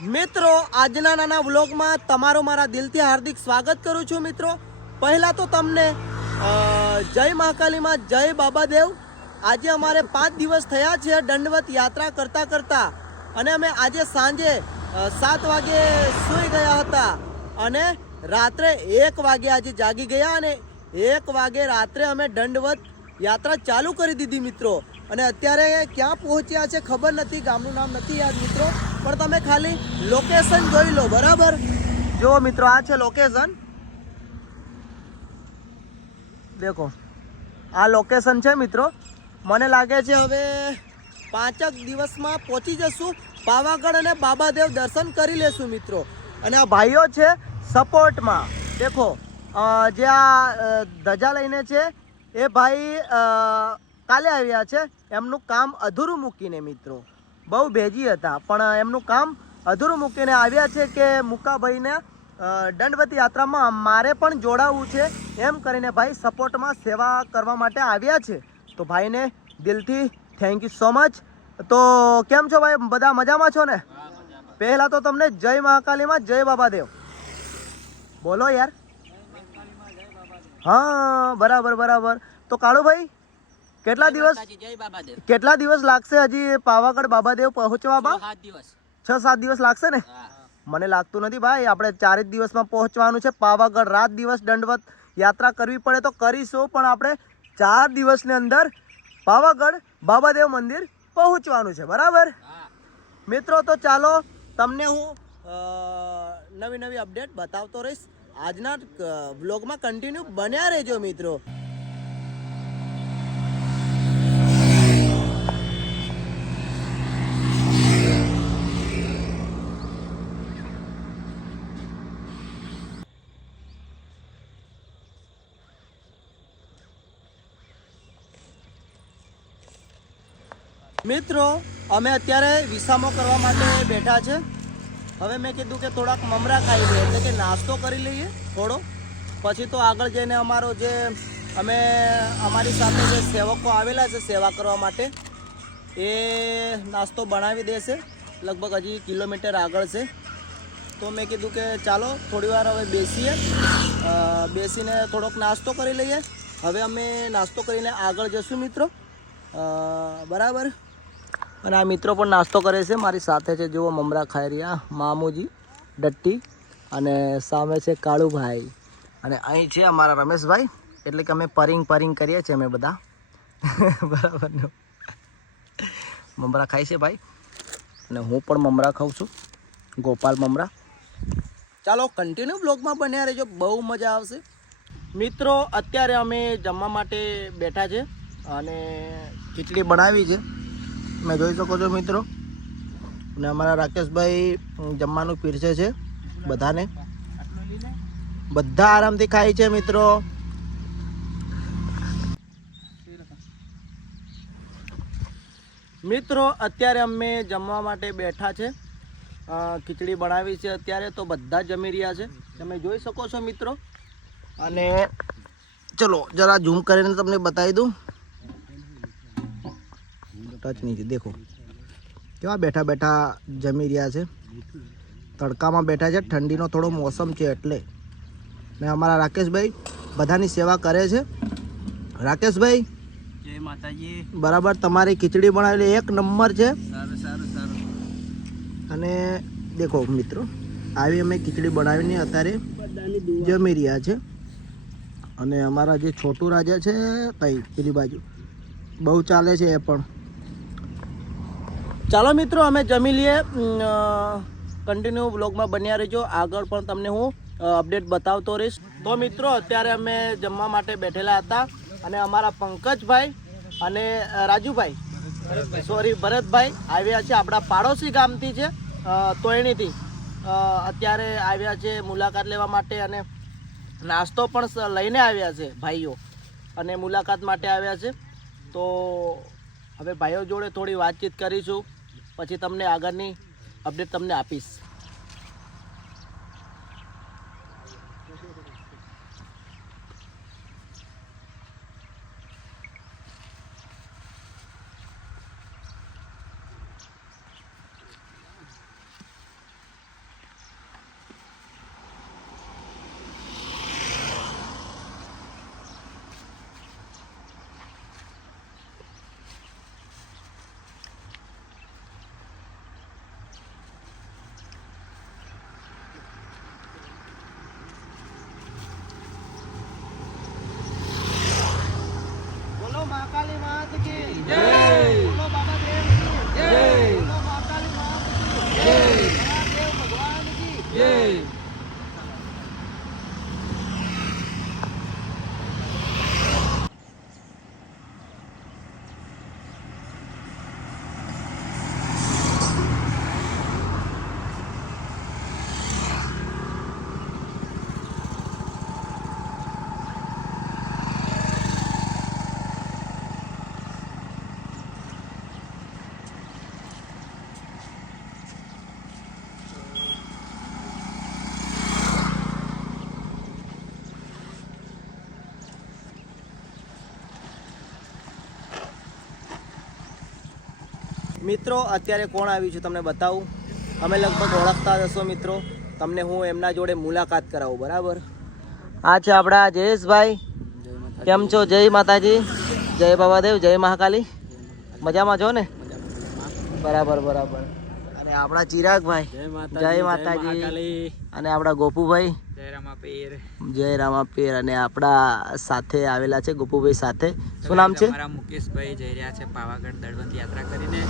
મિત્રો આજના નાના વ્લોગમાં તમારું મારા દિલથી હાર્દિક સ્વાગત કરું છું મિત્રો। પહેલા તો તમને જય મહાકાલીમાં જય બાબાદેવ। આજે અમારે 5 દિવસ થયા છે દંડવત યાત્રા કરતા કરતા અને અમે આજે સાંજે 7 વાગે સૂઈ ગયા હતા અને રાત્રે 1 વાગે આજે જાગી ગયા અને 1 વાગે રાત્રે અમે દંડવત યાત્રા ચાલુ કરી દીધી મિત્રો। અને અત્યારે ક્યાં પહોંચ્યા છે ખબર નથી, ગામનું નામ નથી યાદ મિત્રો, પણ તમે ખાલી લોકેશન જોઈ લો બરાબર। જો મિત્રો આ છે લોકેશન, દેખો આ લોકેશન છે મિત્રો। મને લાગે છે હવે 5 દિવસમાં પહોંચી જશું પાવાગઢ અને બાબાદેવ દર્શન કરી લેશું મિત્રો। અને આ ભાઈઓ છે સપોર્ટમાં, દેખો જે આ ધજા લઈને છે એ ભાઈ કાલે આવ્યા છે। એમનું કામ અધૂરું મૂકીને મિત્રો, બહુ બેજી હતા પણ એમનું કામ અધૂરું મૂકીને આવ્યા છે કે મુકાભાઈને દંડવત યાત્રામાં મારે પણ જોડાવવું છે એમ કરીને ભાઈ સપોર્ટમાં સેવા કરવા માટે આવ્યા છે। તો ભાઈને દિલથી થેન્ક યુ સો મચ। તો કેમ છો ભાઈ, બધા મજામાં છો ને? પહેલાં તો તમને જય મહાકાલીમાં જય બાબાદેવ બોલો યાર। હા બરાબર બરાબર। તો કાળુભાઈ કેટલા દિવસ લાગશે હજી પાવાગઢ બાબાદેવ પહોંચવામાં? 6-7 દિવસ લાગશે ને? મને લાગતું નથી ભાઈ, આપણે 4 જ દિવસમાં પહોંચવાનું છે પાવાગઢ। રાત દિવસ દંડવત યાત્રા કરવી પડે તો કરીશું, પણ આપણે 4 દિવસની અંદર પાવાગઢ બાબાદેવ મંદિર પહોંચવાનું છે બરાબર મિત્રો। તો ચાલો તમને હું નવી નવી અપડેટ બતાવતો રહીશ। આજના વ્લોગમાં કન્ટિન્યુ બન્યા રહેજો મિત્રો। મિત્રો અમે અત્યારે વિસામો કરવા માટે બેઠા છે। હવે મેં કીધું કે થોડાક મમરા ખાઈ લઈએ, એટલે કે નાસ્તો કરી લઈએ થોડો, પછી તો આગળ જઈને અમારો જે અમારી સાથે જે સેવકો આવેલા છે સેવા કરવા માટે એ નાસ્તો બનાવી દેશે। લગભગ હજી કિલોમીટર આગળ છે, તો મેં કીધું કે ચાલો થોડી વાર હવે બેસીને થોડોક નાસ્તો કરી લઈએ। હવે અમે નાસ્તો કરીને આગળ જશું મિત્રો બરાબર। અને આ મિત્રો પણ નાસ્તો કરે છે મારી સાથે છે, જુઓ મમરા ખાઈ રહ્યા મામુજી ડટ્ટી, અને સામે છે કાળુભાઈ, અને અહીં છે અમારા રમેશભાઈ। એટલે કે અમે પરિંગ કરીએ છીએ અમે બધા બરાબર ને? મમરા ખાય છે ભાઈ, અને હું પણ મમરા ખાઉં છું, ગોપાલ મમરા। ચાલો કન્ટિન્યુ બ્લોગમાં બન્યા રહેજો, બહુ મજા આવશે મિત્રો। અત્યારે અમે જમવા માટે બેઠા છે અને ખીચડી બનાવી છે, તમે જોઈ શકો છો મિત્રો। અને અમારા રાકેશભાઈ જમવાનું પીરસે છે બધાને, બધા આરામથી ખાય છે મિત્રો। મિત્રો અત્યારે અમે જમવા માટે બેઠા છે, ખીચડી બનાવી છે અત્યારે, તો બધા જમી રહ્યા છે, તમે જોઈ શકો છો મિત્રો। અને ચલો જરા ઝૂમ કરીને તમને બતાવી દઉં, ટચ નીચે દેખો કેવા બેઠા બેઠા જમી રહ્યા છે, તડકામાં બેઠા છે, ઠંડીનો થોડો મોસમ છે એટલે। ને અમારા રાકેશભાઈ બધાની સેવા કરે છે। રાકેશભાઈ જય માતાજી, બરાબર, તમારી ખીચડી બનાવેલી 1 નંબર છે। અને દેખો મિત્રો આવી અમે ખીચડી બનાવીને અત્યારે જમી રહ્યા છે। અને અમારા જે છોટું રાજા છે કઈ પેલી બાજુ બહુ ચાલે છે એ પણ। ચાલો મિત્રો અમે જમી લઈએ, કન્ટિન્યુ વ્લોગમાં બન્યા રહેજો, આગળ પણ તમને હું અપડેટ બતાવતો રહીશ। તો મિત્રો અત્યારે અમે જમવા માટે બેઠેલા હતા અને અમારા પંકજભાઈ અને રાજુભાઈ ભરતભાઈ આવ્યા છે, આપણા પાડોશી ગામથી છે તોયણીથી, અત્યારે આવ્યા છે મુલાકાત લેવા માટે, અને નાસ્તો પણ લઈને આવ્યા છે ભાઈઓ, અને મુલાકાત માટે આવ્યા છે। તો હવે ભાઈઓ જોડે થોડી વાતચીત કરીશું, પછી તમને આગળની અપડેટ તમને આપીશ। મિત્રો અત્યારે કોણ આવ્યું છે તમને બતાવું. અમે લગભગ ઓળખતા હશો મિત્રો. તમને હું એમના જોડે મુલાકાત કરાવું. બરાબર, આ છે આપણા જયેશભાઈ. કેમ છો? જય માતાજી, જય બાબાદેવ, જય મહાકાલી. મજામાં છો ને? બરાબર બરાબર. અને આપણા ચિરાગભાઈ, જય માતાજી. અને આપણા ગોપુભાઈ, જય રામાપીર. અને આપણા સાથે આવેલા છે ગોપુભાઈ સાથે. શું નામ છે? મુકેશભાઈ જઈ રહ્યા છે પાવાગઢ દળવંત યાત્રા કરીને.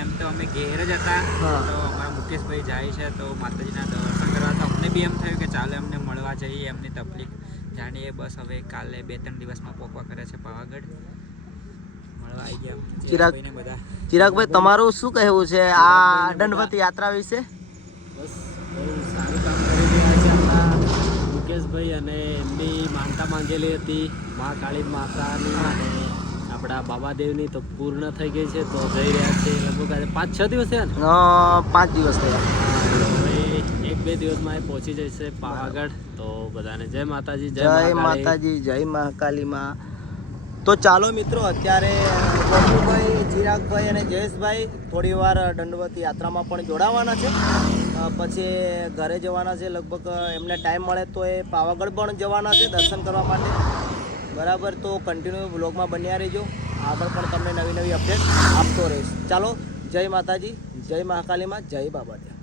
એમ તો અમે ઘેર જ હતા, તો અમારા મુકેશભાઈ જાય છે તો માતાજીના દર્શન કરવા. તો અમને બી એમ થયું કે ચાલો એમને મળવા જઈએ, એમની તકલીફ જાણીએ. બસ હવે કાલે 2-3 દિવસમાં પોકવા કરે છે પાવાગઢ. મળવા આવી ગયા બધા. ચિરાગભાઈ, તમારું શું કહેવું છે આ દંડવત યાત્રા વિશે? બસ બહુ સારું કામ કરી રહ્યા છે આપણા મુકેશભાઈ, અને એમની માનતા માંગેલી હતી મહાકાળી માતાની અને આપણા બાબાદેવની, તો પૂર્ણ થઈ ગઈ છે. તો જઈ રહ્યા છે લગભગ 5-6 દિવસ થયા ને? 5 દિવસ થયા. હવે 1-2 દિવસમાં એ પહોંચી જશે પાવાગઢ. તો બધાને જય માતાજી, જય માતાજી, જય મહાકાલીમાં. તો ચાલો મિત્રો, અત્યારે ગોપુભાઈ, ચિરાગભાઈ અને જયેશભાઈ થોડી વાર દંડવત યાત્રામાં પણ જોડાવાના છે. પછી ઘરે જવાના છે. લગભગ એમને ટાઈમ મળે તો એ પાવાગઢ પણ જવાના છે દર્શન કરવા માટે. બરાબર, તો કન્ટિન્યુ બ્લોગમાં બન્યા રહેજો. આગળ પણ તમને નવી નવી અપડેટ આપતો રહીશ. ચાલો, જય માતાજી, જય મહાકાલીમાં, જય બાબાદેવ.